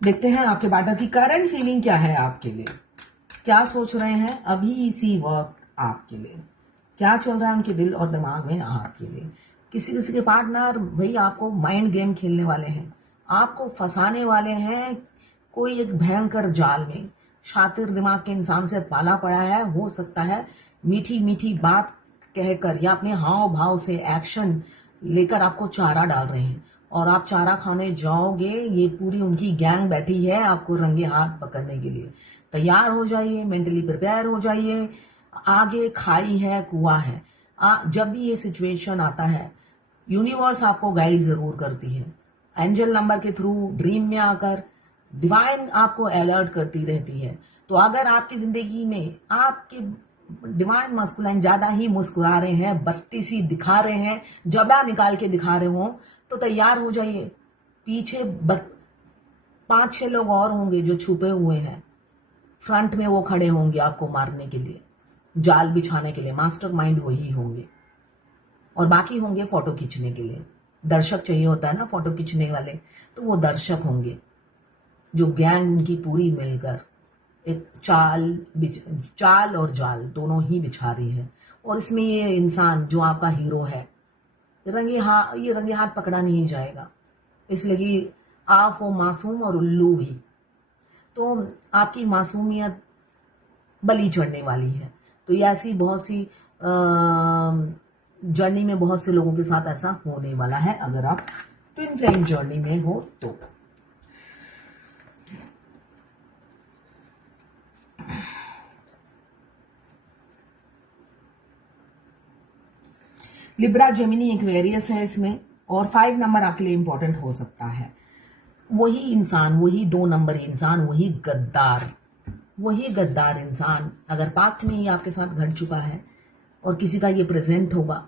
देखते हैं आपके पार्टनर की करंट फीलिंग क्या है आपके लिए, क्या सोच रहे हैं अभी इसी वक्त आपके लिए, क्या चल रहा है उनके दिल और दिमाग में आपके लिए। किसी किसी के पार्टनर भाई आपको माइंड गेम खेलने वाले हैं, आपको फंसाने वाले हैं कोई एक भयंकर जाल में। शातिर दिमाग के इंसान से पाला पड़ा है, हो सकता है मीठी मीठी बात कहकर या अपने हाव भाव से एक्शन लेकर आपको चारा डाल रहे हैं और आप चारा खाने जाओगे। ये पूरी उनकी गैंग बैठी है आपको रंगे हाथ पकड़ने के लिए। तैयार हो जाइए, मेंटली प्रिपेयर हो जाइए, आगे खाई है कुआं है। जब भी ये सिचुएशन आता है यूनिवर्स आपको गाइड जरूर करती है, एंजल नंबर के थ्रू, ड्रीम में आकर डिवाइन आपको अलर्ट करती रहती है। तो अगर आपकी जिंदगी में आपके डिवाइन मस्कुलाइन ज्यादा ही मुस्कुरा रहे हैं, बत्ती सी दिखा रहे हैं, जबड़ा निकाल के दिखा रहे हो, तो तैयार हो जाइए। पीछे 5-6 लोग और होंगे जो छुपे हुए हैं, फ्रंट में वो खड़े होंगे आपको मारने के लिए, जाल बिछाने के लिए। मास्टर माइंड वही होंगे और बाकी होंगे फोटो खींचने के लिए। दर्शक चाहिए होता है ना फोटो खींचने वाले, तो वो दर्शक होंगे जो गैंग उनकी पूरी मिलकर एक चाल और जाल दोनों ही बिछा रही है। और इसमें ये इंसान जो आपका हीरो है ये रंगे हाथ पकड़ा नहीं जाएगा, इसलिए कि आप हो मासूम और उल्लू भी। तो आपकी मासूमियत बलि चढ़ने वाली है। तो ये ऐसी बहुत सी जर्नी में बहुत से लोगों के साथ ऐसा होने वाला है अगर आप ट्विन फ्लेम जर्नी में हो तो। लिब्रा, जेमिनी, एक्वेरियस है इसमें, और 5 नंबर आपके लिए इंपॉर्टेंट हो सकता है। वही इंसान, वही 2 नंबर इंसान, वही गद्दार इंसान अगर पास्ट में ही आपके साथ घट चुका है और किसी का ये प्रेजेंट होगा,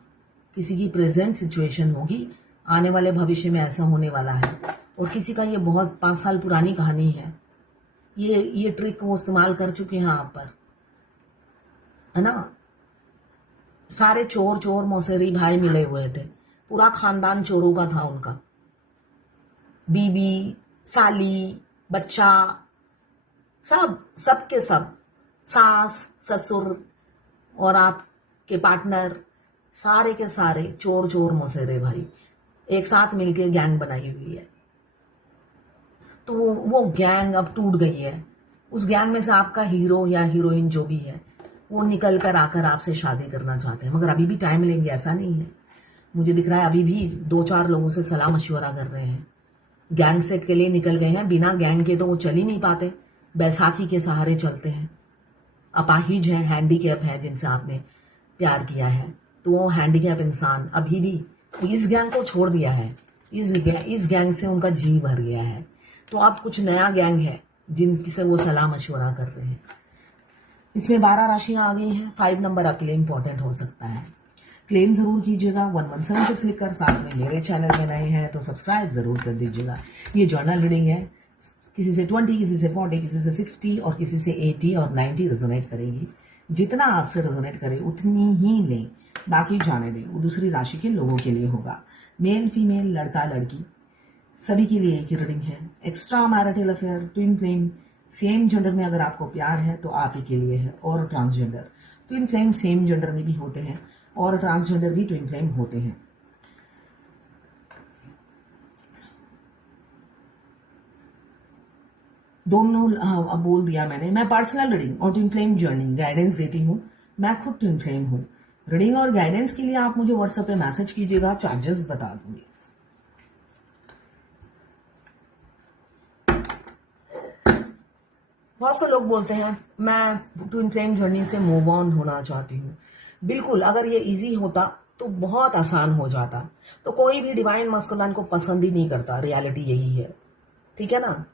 किसी की प्रेजेंट सिचुएशन होगी, आने वाले भविष्य में ऐसा होने वाला है। और किसी का ये बहुत 5 साल पुरानी कहानी है, ये ट्रिक वो इस्तेमाल कर चुके हैं आप पर, है ना। सारे चोर मौसेरी भाई मिले हुए थे, पूरा खानदान चोरों का था उनका। बीबी, साली, बच्चा, सबके सब, सास, ससुर और आपके पार्टनर, सारे के सारे चोर मौसेरे भाई एक साथ मिलके गैंग बनाई हुई है। तो वो गैंग अब टूट गई है। उस गैंग में से आपका हीरो या हीरोइन जो भी है वो निकल कर आकर आपसे शादी करना चाहते हैं, मगर अभी भी टाइम लेंगे, ऐसा नहीं है। मुझे दिख रहा है अभी भी 2-4 लोगों से सलाह मशवरा कर रहे हैं। गैंग से के लिए निकल गए हैं, बिना गैंग के तो वो चल ही नहीं पाते, बैसाखी के सहारे चलते हैं। अपाहिज है, हैंडीकैप है जिनसे आपने प्यार किया है, तो वो हैंडीकैप इंसान अभी भी इस गैंग को छोड़ दिया है। इस गैंग से उनका जी भर गया है। तो अब कुछ नया गैंग है जिनसे वो सलाह मशवरा कर रहे हैं। इसमें 12 राशियां आ गई हैं। 5 नंबर आपके लिए इंपॉर्टेंट हो सकता है। क्लेम जरूर कीजिएगा 1176 लिखकर। साथ में मेरे चैनल में नए हैं तो सब्सक्राइब जरूर कर दीजिएगा। ये जर्नल रीडिंग है, किसी से 20, किसी से 40, किसी से 60 और किसी से 80 और 90 रेजोनेट करेगी। जितना आपसे रेजोनेट करे उतनी ही लें, बाकी जाने दें, वो दूसरी राशि के लोगों के लिए होगा। मेल फीमेल, लड़का लड़की, सभी के लिए एक ही रीडिंग है। Extra marital affair, twin flame, same gender में अगर आपको प्यार है तो आप ही के लिए है। और transgender, twin flame same gender में भी होते हैं और ट्रांसजेंडर भी ट्विन फ्लेम होते हैं। दोनों अब बोल दिया मैंने। मैं पर्सनल रीडिंग और ट्विन फ्लेम जर्नी गाइडेंस देती हूँ। मैं खुद ट्विन फ्लेम हूँ। रीडिंग और गाइडेंस के लिए आप मुझे व्हाट्सएप पे मैसेज कीजिएगा, चार्जेस बता दूंगी। बहुत से लोग बोलते हैं मैं ट्विन फ्लेम जर्नी से मूव ऑन होना चाहती हूँ। बिल्कुल, अगर ये इजी होता तो बहुत आसान हो जाता। तो कोई भी डिवाइन मस्कुलाइन को पसंद ही नहीं करता, रियलिटी यही है, ठीक है ना।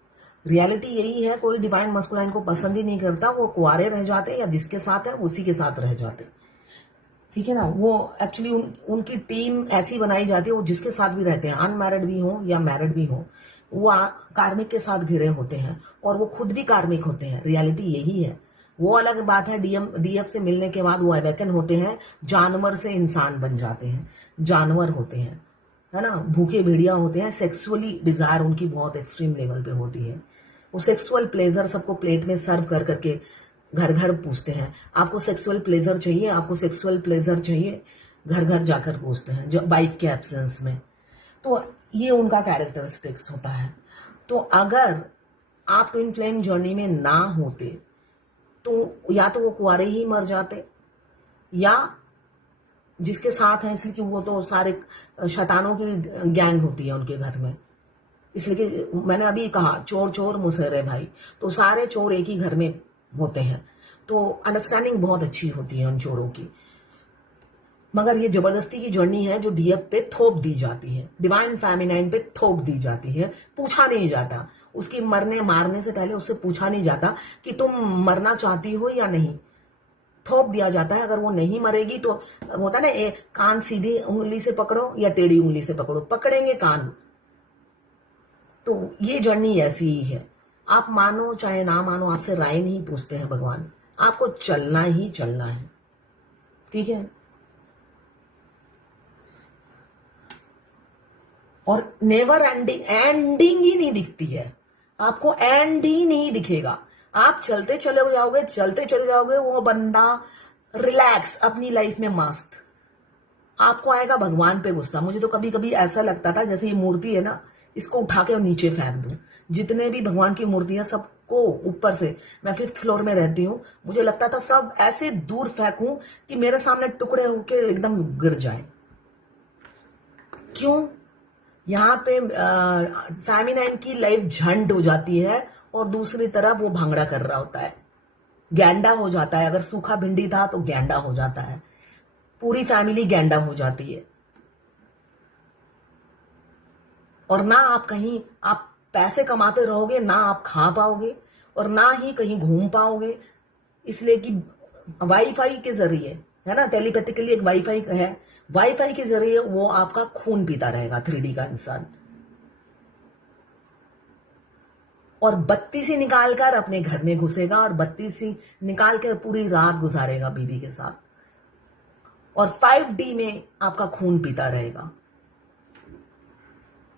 रियलिटी यही है, कोई डिवाइन मस्कुलाइन को पसंद ही नहीं करता। वो कुंवारे रह जाते या जिसके साथ है उसी के साथ रह जाते, ठीक है ना। वो एक्चुअली उनकी टीम ऐसी बनाई जाती है, वो जिसके साथ भी रहते हैं, अनमैरिड भी हो या मैरिड भी हो, वो कार्मिक के साथ घिरे होते हैं और वो खुद भी कार्मिक होते हैं। रियलिटी यही है। वो अलग बात है, डीएफ से मिलने के बाद वो अवेकन होते हैं, जानवर से इंसान बन जाते हैं, जानवर होते हैं, है ना, भूखे भेड़िया होते हैं। सेक्सुअली डिजायर उनकी बहुत एक्सट्रीम लेवल पे होती है। वो सेक्सुअल प्लेजर सबको प्लेट में सर्व कर करके घर घर पूछते हैं, आपको सेक्सुअल प्लेजर चाहिए, आपको सेक्सुअल प्लेजर चाहिए, घर घर जाकर पूछते हैं जो वाइफ के एब्सेंस में। तो ये उनका कैरेक्टरिस्टिक्स होता है। तो अगर आप ट्विन फ्लेम जर्नी में ना होते तो या तो वो कुंवारे ही मर जाते, या जिसके साथ हैं इसलिए कि वो तो सारे शैतानों की गैंग होती है उनके घर में, इसलिए कि मैंने अभी कहा चोर चोर मुसहरे भाई, तो सारे चोर एक ही घर में होते हैं, तो अंडरस्टैंडिंग बहुत अच्छी होती है उन चोरों की। मगर ये जबरदस्ती की जर्नी है जो डीएफ पे थोप दी जाती है, डिवाइन फेमिनाइन पे थोप दी जाती है, पूछा नहीं जाता उसकी मरने मारने से पहले उससे पूछा नहीं जाता कि तुम मरना चाहती हो या नहीं, थोप दिया जाता है। अगर वो नहीं मरेगी तो होता ना, कान सीधी उंगली से पकड़ो या टेढ़ी उंगली से पकड़ो, पकड़ेंगे कान। तो ये जर्नी ऐसी ही है, आप मानो चाहे ना मानो, आपसे राय नहीं पूछते हैं भगवान, आपको चलना ही चलना है, ठीक है। और नेवर एंडिंग ही नहीं दिखती है, आपको एंड ही नहीं दिखेगा, आप चलते चले जाओगे, चलते चले जाओगे, वो बंदा रिलैक्स अपनी लाइफ में मस्त, आपको आएगा भगवान पे गुस्सा। मुझे तो कभी कभी ऐसा लगता था जैसे ये मूर्ति है ना, इसको उठा के नीचे फेंक दूं। जितने भी भगवान की मूर्तियां सबको ऊपर से, मैं 5th फ्लोर में रहती हूँ, मुझे लगता था सब ऐसे दूर फेंकूं कि मेरे सामने टुकड़े होके एकदम गिर जाए। क्यों? यहाँ पे फेमिनाइन की लाइफ झंड हो जाती है और दूसरी तरफ वो भांगड़ा कर रहा होता है, गैंडा हो जाता है। अगर सूखा भिंडी था तो गैंडा हो जाता है, पूरी फैमिली गैंडा हो जाती है। और ना आप कहीं आप पैसे कमाते रहोगे, ना आप खा पाओगे और ना ही कहीं घूम पाओगे, इसलिए कि वाईफाई के जरिए है ना, टेलीपैथिकली एक वाईफाई है, वाईफाई के जरिए वो आपका खून पीता रहेगा 3D का इंसान, और बत्ती से निकालकर अपने घर में घुसेगा और बत्ती से निकालकर पूरी रात गुजारेगा बीवी के साथ, और 5D में आपका खून पीता रहेगा,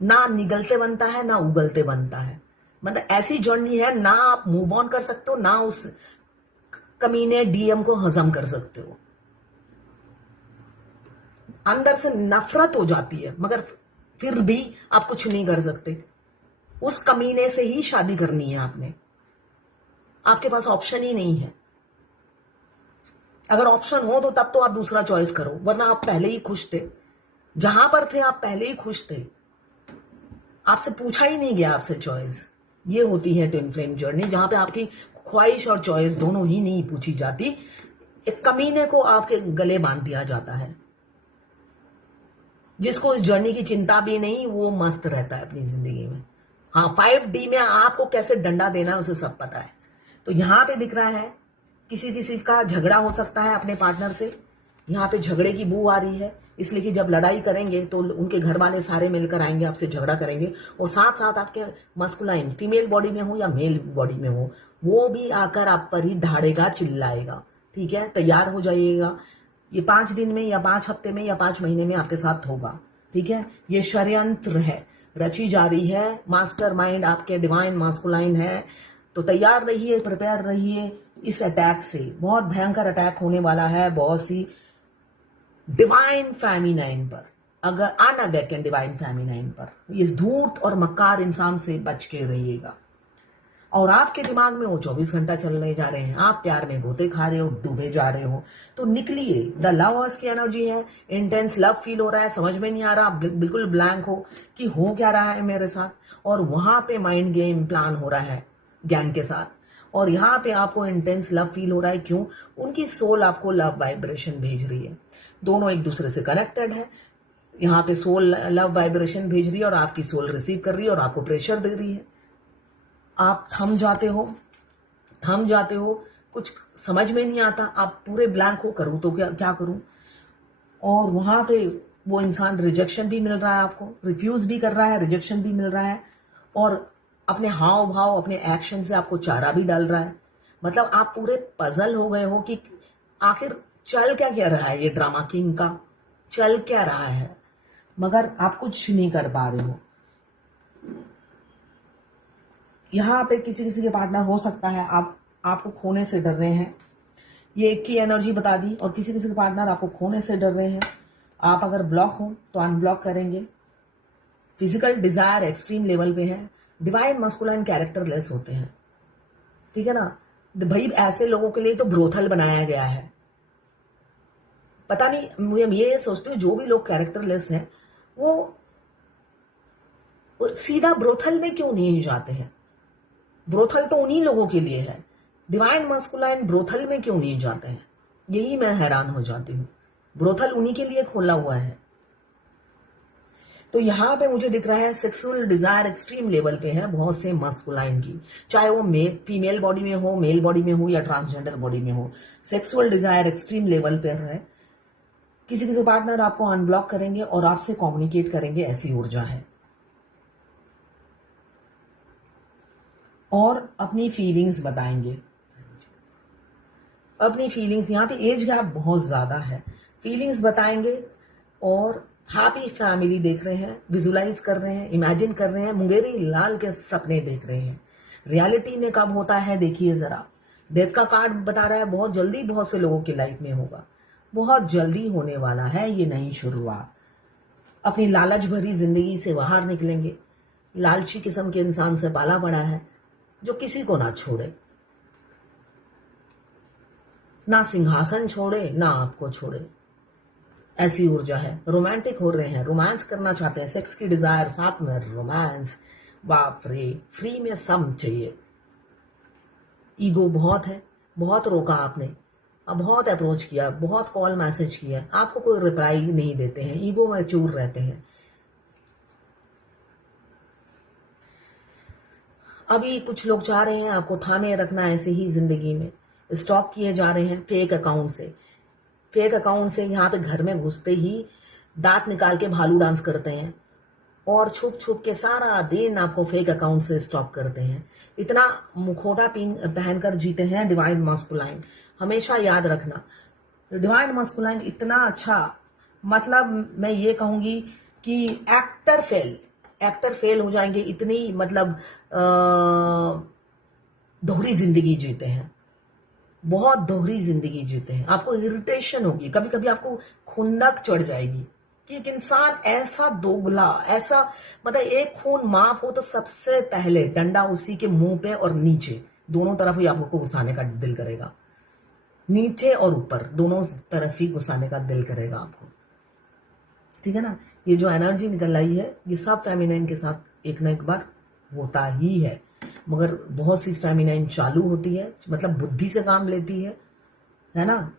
ना निगलते बनता है ना उगलते बनता है। मतलब ऐसी जर्नी है, ना आप मूव ऑन कर सकते हो, ना उस कमीने डीएम को हजम कर सकते हो। अंदर से नफरत हो जाती है, मगर फिर भी आप कुछ नहीं कर सकते। उस कमीने से ही शादी करनी है आपने, आपके पास ऑप्शन ही नहीं है। अगर ऑप्शन हो तो तब तो आप दूसरा चॉइस करो, वरना आप पहले ही खुश थे, जहां पर थे आप पहले ही खुश थे, आपसे पूछा ही नहीं गया आपसे चॉइस। ये होती है ट्विन फ्लेम जर्नी, जहां पे आपकी ख्वाहिश और चॉइस दोनों ही नहीं पूछी जाती, एक कमीने को आपके गले बांध दिया जाता है। जिसको इस जर्नी की चिंता भी नहीं, वो मस्त रहता है अपनी जिंदगी में। हाँ, 5D में आपको कैसे डंडा देना है उसे सब पता है। तो यहां पे दिख रहा है किसी किसी का झगड़ा हो सकता है अपने पार्टनर से, यहाँ पे झगड़े की बू आ रही है, इसलिए कि जब लड़ाई करेंगे तो उनके घर वाले सारे मिलकर आएंगे, आपसे झगड़ा करेंगे, और साथ साथ आपके मस्कुलाइन फीमेल बॉडी में हो या मेल बॉडी में हो, वो भी आकर आप पर ही धाड़ेगा, चिल्लाएगा। ठीक है, तैयार हो जाइएगा, ये 5 दिन में या 5 हफ्ते में या 5 महीने में आपके साथ होगा। ठीक है, ये षड्यंत्र है, रची जा रही है, मास्टर माइंड आपके डिवाइन मास्कुलाइन है। तो तैयार रहिए, प्रिपेयर रहिए इस अटैक से, बहुत भयंकर अटैक होने वाला है बहुत सी डिवाइन फेमिनाइन पर, अगर अनअवेकन डिवाइन फेमिनाइन पर। इस धूर्त और मक्कार इंसान से बच के रहिएगा। और आपके दिमाग में वो 24 घंटा चलने जा रहे हैं, आप प्यार में गोते खा रहे हो, डूबे जा रहे हो, तो निकलिए। द लवर्स की एनर्जी है, इंटेंस लव फील हो रहा है, समझ में नहीं आ रहा, आप बिल्कुल ब्लैंक हो कि हो क्या रहा है मेरे साथ, और वहां पे माइंड गेम प्लान हो रहा है गैंग के साथ, और यहाँ पे आपको इंटेंस लव फील हो रहा है। क्यों? उनकी सोल आपको लव वाइब्रेशन भेज रही है, दोनों एक दूसरे से कनेक्टेड है। यहाँ पे सोल लव वाइब्रेशन भेज रही है और आपकी सोल रिसीव कर रही है और आपको प्रेशर दे रही है। आप थम जाते हो, कुछ समझ में नहीं आता, आप पूरे ब्लैंक हो, करूं तो क्या करूं। और वहां पे वो इंसान रिजेक्शन भी मिल रहा है, आपको रिफ्यूज भी कर रहा है, रिजेक्शन भी मिल रहा है, और अपने हाव भाव अपने एक्शन से आपको चारा भी डाल रहा है। मतलब आप पूरे पजल हो गए हो कि आखिर चल क्या रहा है, ये ड्रामा किंग का चल क्या रहा है, मगर आप कुछ नहीं कर पा रहे हो। यहाँ पे किसी किसी के पार्टनर हो सकता है आपको खोने से डर रहे हैं, ये एक की एनर्जी बता दी। और किसी किसी के पार्टनर आपको खोने से डर रहे हैं। आप अगर ब्लॉक हो तो अनब्लॉक करेंगे। फिजिकल डिजायर एक्सट्रीम लेवल पे है। डिवाइन मस्कुलाइन कैरेक्टरलेस होते हैं, ठीक है ना। भाई ऐसे लोगों के लिए तो ब्रोथल बनाया गया है। पता नहीं, मुझे ये सोचते हूँ जो भी लोग कैरेक्टरलेस हैं वो सीधा ब्रोथल में क्यों नहीं जाते हैं। ब्रोथल तो उन्हीं लोगों के लिए है। डिवाइन मस्कुलाइन ब्रोथल में क्यों नहीं जाते हैं, यही मैं हैरान हो जाती हूँ। ब्रोथल उन्हीं के लिए खोला हुआ है। तो यहाँ पे मुझे दिख रहा है सेक्सुअल डिजायर एक्सट्रीम लेवल पे है बहुत से मस्कुलाइन की, चाहे वो फीमेल बॉडी में हो, मेल बॉडी में हो या ट्रांसजेंडर बॉडी में हो। सेक्सुअल डिजायर एक्सट्रीम लेवल पे है। किसी किसी पार्टनर आपको अनब्लॉक करेंगे और आपसे कम्युनिकेट करेंगे, ऐसी ऊर्जा है। और अपनी फीलिंग्स बताएंगे, अपनी फीलिंग्स। यहाँ पे एज गैप बहुत ज्यादा है। फीलिंग्स बताएंगे और हैप्पी फैमिली देख रहे हैं, विजुलाइज कर रहे हैं, इमेजिन कर रहे हैं, मुंगेरी लाल के सपने देख रहे हैं। रियलिटी में कब होता है देखिए जरा। डेथ का कार्ड बता रहा है बहुत जल्दी बहुत से लोगों की लाइफ में होगा, बहुत जल्दी होने वाला है ये नई शुरुआत। अपनी लालच भरी जिंदगी से बाहर निकलेंगे। लालची किस्म के इंसान से पाला पड़ा है जो किसी को ना छोड़े, ना सिंहासन छोड़े ना आपको छोड़े, ऐसी ऊर्जा है। रोमांटिक हो रहे हैं, रोमांस करना चाहते हैं, सेक्स की डिजायर, साथ में रोमांस। बाप रे, फ्री में सम चाहिए। ईगो बहुत है, बहुत रोका आपने, अब बहुत अप्रोच किया, बहुत कॉल मैसेज किया, आपको कोई रिप्लाई नहीं देते हैं, ईगो में चूर रहते हैं। अभी कुछ लोग चाह रहे हैं आपको थामे रखना ऐसे ही जिंदगी में, स्टॉक किए जा रहे हैं फेक अकाउंट से। फेक अकाउंट से यहाँ पे घर में घुसते ही दांत निकाल के भालू डांस करते हैं और छुप छुप के सारा दिन आपको फेक अकाउंट से स्टॉप करते हैं। इतना मुखौटा पहनकर जीते हैं डिवाइन मस्कुलाइन। हमेशा याद रखना, डिवाइन मस्कुलाइन इतना अच्छा, मतलब मैं ये कहूंगी कि एक्टर फेल हो जाएंगे, इतनी मतलब दोहरी जिंदगी जीते हैं, बहुत दोहरी जिंदगी जीते हैं। आपको इरिटेशन होगी, कभी कभी आपको खुंदक चढ़ जाएगी कि एक इंसान ऐसा दोगला, ऐसा मतलब एक खून माफ हो तो सबसे पहले डंडा उसी के मुंह पे और नीचे दोनों तरफ ही आपको घुसाने का दिल करेगा, नीचे और ऊपर दोनों तरफ ही घुसाने का दिल करेगा आपको, ठीक है ना। ये जो एनर्जी निकल रही है ये सब फेमिनाइन के साथ एक ना एक बार होता ही है, मगर बहुत सी फेमिनाइन चालू होती है, मतलब बुद्धि से काम लेती है ना।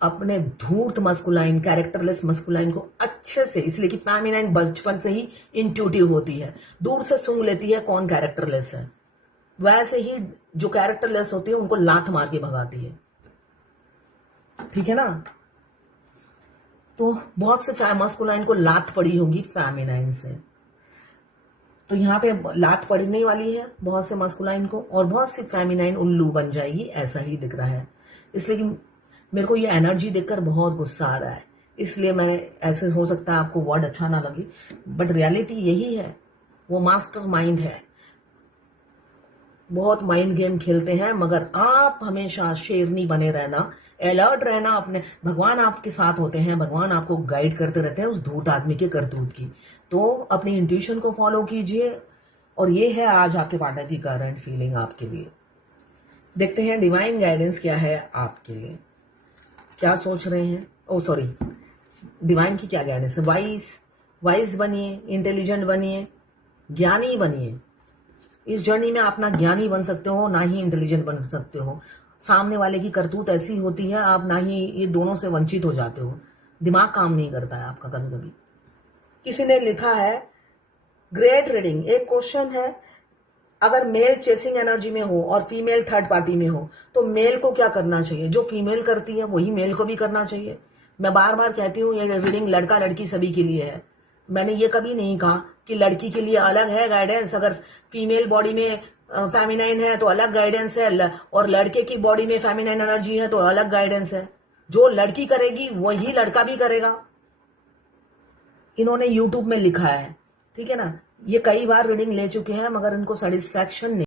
अपने धूर्त मस्कुलाइन, कैरेक्टरलेस मस्कुलाइन को अच्छे से, इसलिए कि फेमिनाइन बचपन से ही इंट्यूटिव होती है, दूर से सूंघ लेती है कौन कैरेक्टरलेस है। वैसे ही जो कैरेक्टरलेस होती है उनको लात मार के भगाती है, ठीक है ना। तो बहुत से मस्कुलाइन को लात पड़ी होगी फेमिनाइन से, तो यहाँ पे लात पड़ने वाली है बहुत से मस्कुलाइन को, और बहुत सी फेमिनाइन उल्लू बन जाएगी, ऐसा ही दिख रहा है। इसलिए कि मेरे को ये एनर्जी देखकर बहुत गुस्सा आ रहा है, इसलिए मैं ऐसे, हो सकता है आपको वर्ड अच्छा ना लगे, बट रियलिटी यही है। वो मास्टर माइंड है, बहुत माइंड गेम खेलते हैं, मगर आप हमेशा शेरनी बने रहना, अलर्ट रहना। अपने भगवान आपके साथ होते हैं, भगवान आपको गाइड करते रहते हैं उस धूर्त आदमी के करतूत की। तो अपनी इंट्यूशन को फॉलो कीजिए। और ये है आज आपके पार्टनर की करंट फीलिंग आपके लिए। देखते हैं डिवाइन गाइडेंस क्या है आपके लिए, क्या सोच रहे हैं। ओ सॉरी, डिवाइन की क्या गाइडेंस है। वाइज बनिए, इंटेलिजेंट बनिए, ज्ञानी बनिए। इस जर्नी में आप ना ज्ञानी बन सकते हो ना ही इंटेलिजेंट बन सकते हो। सामने वाले की करतूत ऐसी होती है, आप ना ही ये दोनों से वंचित हो जाते हो। दिमाग काम नहीं करता है आपका कभी कभी। किसी ने लिखा है ग्रेट रीडिंग, एक क्वेश्चन है, अगर मेल चेसिंग एनर्जी में हो और फीमेल थर्ड पार्टी में हो तो मेल को क्या करना चाहिए। जो फीमेल करती है वही मेल को भी करना चाहिए। मैं बार बार कहती हूँ ये रीडिंग लड़का लड़की सभी के लिए है। मैंने ये कभी नहीं कहा कि लड़की के लिए अलग है गाइडेंस, अगर फीमेल बॉडी में फेमिनाइन है तो अलग गाइडेंस है, और लड़के की बॉडी में फेमिनाइन एनर्जी है तो अलग गाइडेंस है। जो लड़की करेगी वही लड़का भी करेगा, इन्होंने यूट्यूब में लिखा है, ठीक है ना। ये कई बार रीडिंग ले चुके हैं मगर इनको सेटिस्फैक्शन नहीं